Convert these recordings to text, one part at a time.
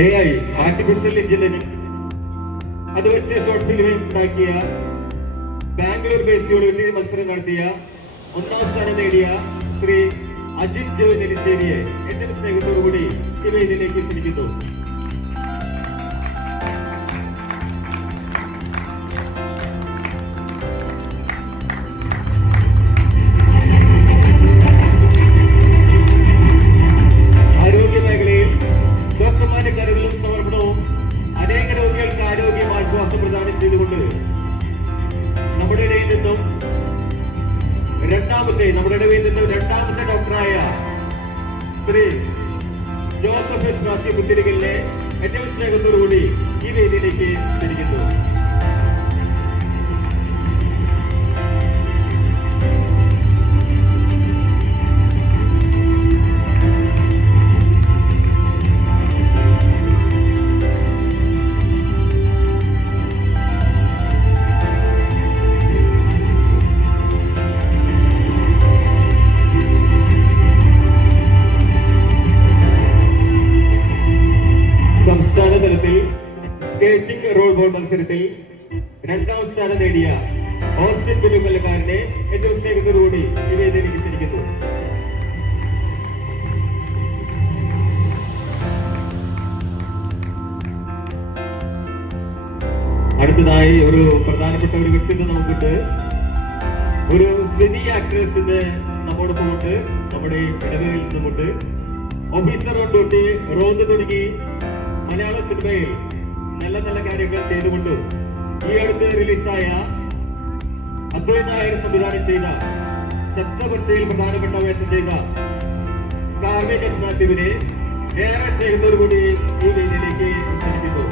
AI artificial intelligence അത് വെച്ച് short film ഉണ്ടാക്കിയ ബാംഗ്ലൂർ ബേസിയോട് മത്സരം നടത്തിയ ഒന്നാം സ്ഥാനം നേടിയ ശ്രീ അജിത് ജോയ് നെരിശ്ശേരിയെ എന്റെ സ്നേഹത്തോടുകൂടി ഈ വേദിയിലേക്ക് ക്ഷണിക്കുന്നു. ആരോഗ്യ മേഖലയിൽ ഡോക്ടർമാരുടെ കരുതലും സമർപ്പണവും അനേക രോഗികൾക്ക് ആരോഗ്യം ആശ്വാസം പ്രദാനം ചെയ്തുകൊണ്ട് നമ്മുടെ ഇടയിൽ നിന്നും രണ്ടാമത്തെ ഡോക്ടറായ ശ്രീ ജോസഫ് എസ് മാത്യു കുത്തിരിക്കലിനെ ഏറ്റവും സ്നേഹത്തോടുകൂടി ഈ വേദിയിലേക്ക് ക്ഷണിക്കുന്നു. സംസ്ഥാന തലത്തിൽ സ്കേറ്റിംഗ് റോൾ ബോൾ മത്സരത്തിൽ രണ്ടാം സ്ഥാനം നേടിയ ഓസ്റ്റിൻ പുല്ലുകൊല്ലക്കാരനെ ഏറ്റവും സ്നേഹത്തോടുകൂടി ഈ വേദിയിലേക്ക് ക്ഷണിക്കുന്നു. അടുത്തതായി ഒരു പ്രധാനപ്പെട്ട ഒരു വ്യക്തിത്വം നമുക്കുണ്ട്. ഒരു സിനി ആക്ട്രസ് ഇന്ന് നമ്മോടൊപ്പം ഉണ്ട്, നമ്മുടെ ഇടവേളയിൽ നിന്നുമുണ്ട്. ഓഫീസർ ഓൺ ഡ്യൂട്ടി, റോഡ് തുടങ്ങി മലയാള സിനിമയിൽ നല്ല നല്ല കാര്യങ്ങൾ ചെയ്തുകൊണ്ട് ഈ അടുത്ത് റിലീസായ അദ്വൈത് നായർ സംവിധാനം ചെയ്ത ശബ്ദപക്ഷയിൽ പ്രധാനപ്പെട്ട വേഷം ചെയ്ത കാർമിക സ്നാത്യുവിനെ ഏറെ സ്നേഹത്തോടുകൂടി ഈ വേദിയിലേക്ക് ക്ഷണിക്കുന്നു.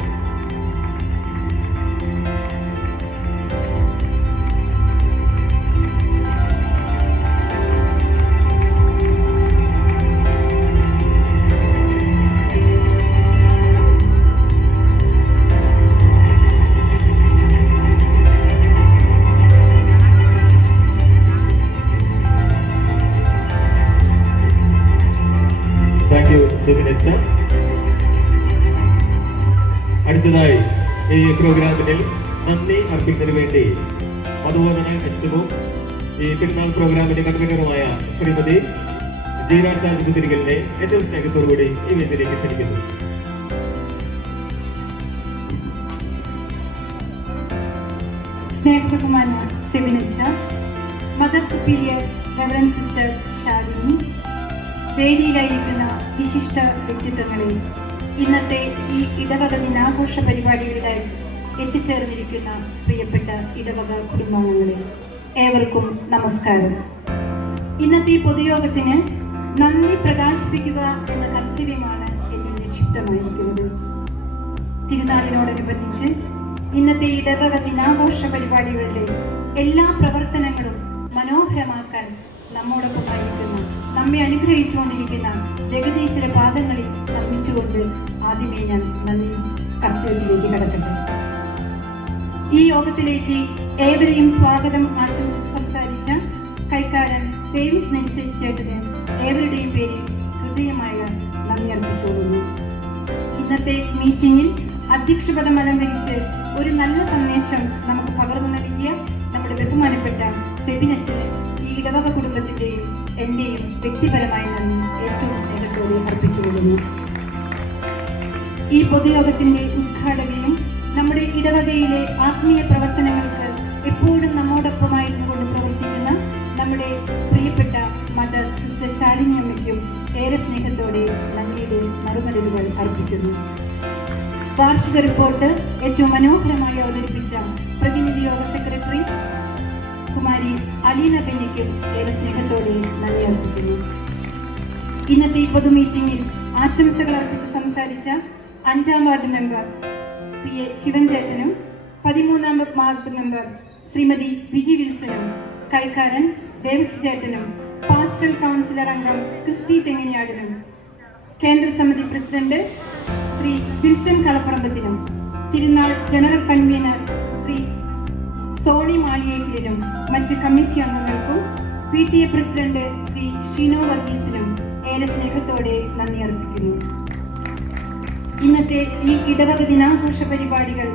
അടുത്തതായി ഈ പ്രോഗ്രാമിൽ നന്ദി അർപ്പിക്കുന്നതിന് വേണ്ടി മധുബോധന അച്ഛനും ഈ പെരുന്നാൾ പ്രോഗ്രാമിന്റെ കൺവീനറുമായ ശ്രീമതി ജീരാഷാജ് കുതിരിക്കലിനെ ഏറ്റവും സ്നേഹത്തോടുകൂടി ഈ വേദിയിലേക്ക് ക്ഷണിക്കുന്നു. സ്നേഹബഹുമാന സെവിനച്ച, mother superior reverend sister Shalini, വേദിയിലായിരിക്കുന്ന വിശിഷ്ട വ്യക്തിത്വങ്ങളെ, ഇന്നത്തെ ഈ ഇടവക ദിനാഘോഷ പരിപാടികളിലായി എത്തിച്ചേർന്നിരിക്കുന്ന പ്രിയപ്പെട്ട ഇടവക കുടുംബാംഗങ്ങളെ, ഏവർക്കും നമസ്കാരം. ഇന്നത്തെ ഈ പൊതുയോഗത്തിന് നന്ദി പ്രകാശിപ്പിക്കുക എന്ന കർത്തവ്യമാണ് എന്നിൽ നിക്ഷിപ്തമായിരിക്കുന്നത്. തിരുനാളിനോടനുബന്ധിച്ച് ഇന്നത്തെ ഇടവക ദിനാഘോഷ പരിപാടികളിലെ എല്ലാ പ്രവർത്തനങ്ങളും മനോഹരമാക്കാൻ നമ്മോടൊപ്പമായിരിക്കുന്ന, നമ്മെ അനുഗ്രഹിച്ചുകൊണ്ടിരിക്കുന്ന ജഗദീശ്വര പാദങ്ങളിൽ നമിച്ചുകൊണ്ട് ആദ്യമേ ഞാൻ നന്ദി കർത്തവ്യത്തിലേക്ക് കടക്കട്ടെ. ഈ യോഗത്തിലേക്ക് ഏവരെയും സ്വാഗതം ആശംസിച്ച് സംസാരിച്ച കൈക്കാരൻ ഡേവിസ് നെരിശ്ശേരി ചേട്ടന് ഏവരുടെയും പേരിൽ ഹൃദയമായ നന്ദി അർപ്പിച്ചുകൊള്ളുന്നു. ഇന്നത്തെ മീറ്റിംഗിൽ അധ്യക്ഷപദം അലങ്കരിച്ച് ഒരു നല്ല സന്ദേശം നമുക്ക് പകർന്നു നൽകിയ നമ്മുടെ ബഹുമാനപ്പെട്ട സെബിനച്ചന് ഈ ഇടവക കുടുംബത്തിന്റെയും എന്റെയും വ്യക്തിപരമായ നന്ദി ഏറ്റവും സ്നേഹത്തോടെ അർപ്പിച്ചുകൊള്ളുന്നു. ഈ പൊതുയോഗത്തിന്റെ ഉദ്ഘാടകയും നമ്മുടെ ഇടവകയിലെ ആത്മീയ പ്രവർത്തനങ്ങൾക്ക് എപ്പോഴും നമ്മോടൊപ്പമായിരുന്നു കൊണ്ട് പ്രവർത്തിക്കുന്ന നമ്മുടെ പ്രിയപ്പെട്ട മദർ സിസ്റ്റർ ശാലിനി അമ്മയ്ക്കും ഏറെ സ്നേഹത്തോടെ നന്ദിയുടെ മറുമരുന്നുകൾ അർപ്പിക്കുന്നു. വാർഷിക റിപ്പോർട്ട് ഏറ്റവും മനോഹരമായി അവതരിപ്പിച്ച പ്രതിനിധി യോഗ സെക്രട്ടറി കുമാരി അലീന ബെന്നിക്കും ഏറെ സ്നേഹത്തോടെ നന്ദി അർപ്പിക്കുന്നു. ഇന്നത്തെ ഈ പൊതു മീറ്റിംഗിൽ ആശംസകൾ അർപ്പിച്ച് സംസാരിച്ച 5ാം വാർഡ് മെമ്പർ PA ശിവൻ ചേട്ടനും 13ാം വാർഡ് മെമ്പർ ശ്രീമതി വിജി വിൽസനും കൈക്കാരൻ ദേവസി ചേട്ടനും പാസ്റ്റൽ കൗൺസിലർ അംഗം ക്രിസ്റ്റി ചെങ്ങനിയാടിനും കേന്ദ്ര സമിതി പ്രസിഡന്റ് ശ്രീ വിൽസൺ കളപ്പറമ്പത്തിനും തിരുനാൾ ജനറൽ കൺവീനർ ശ്രീ സോണി മാളിയേക്കലിനും മറ്റ് കമ്മിറ്റി അംഗങ്ങൾക്കും PTA പ്രസിഡന്റ് ശ്രീ ഷിനോ വർഗീസിനും ഏറെ സ്നേഹത്തോടെ നന്ദി അർപ്പിക്കുന്നു. ഇന്നത്തെ ഈ ഇടവക ദിനാഘോഷ പരിപാടികൾ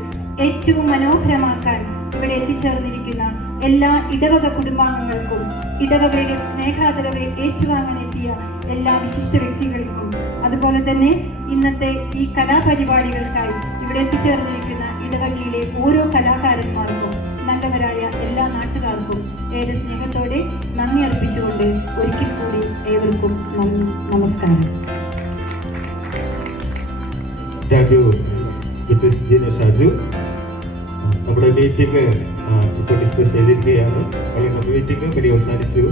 ഏറ്റവും മനോഹരമാക്കാൻ ഇവിടെ എത്തിച്ചേർന്നിരിക്കുന്ന എല്ലാ ഇടവക കുടുംബാംഗങ്ങൾക്കും ഇടവകയുടെ സ്നേഹാദരവ് ഏറ്റുവാങ്ങാനെത്തിയ എല്ലാ വിശിഷ്ട വ്യക്തികൾക്കും അതുപോലെ തന്നെ ഇന്നത്തെ ഈ കലാപരിപാടികൾക്കായി ഇവിടെ എത്തിച്ചേർന്നിരിക്കുന്ന ഇടവകയിലെ ഓരോ കലാകാരന്മാർക്കും നല്ലവരായ എല്ലാ നാട്ടുകാർക്കും ഏറെ സ്നേഹത്തോടെ നന്ദി അർപ്പിച്ചുകൊണ്ട് ഒരിക്കൽ കൂടി ഏവർക്കും നന്ദി, നമസ്കാരം. താങ്ക് യു മിസ്സസ് ജിന ഷാജു. നമ്മുടെ മീറ്റിംഗ് ഇപ്പോൾ ഡിസ്കസ് ചെയ്തിരിക്കുകയാണ്. മീറ്റിംഗ് ഇവിടെ അവസാനിച്ചു.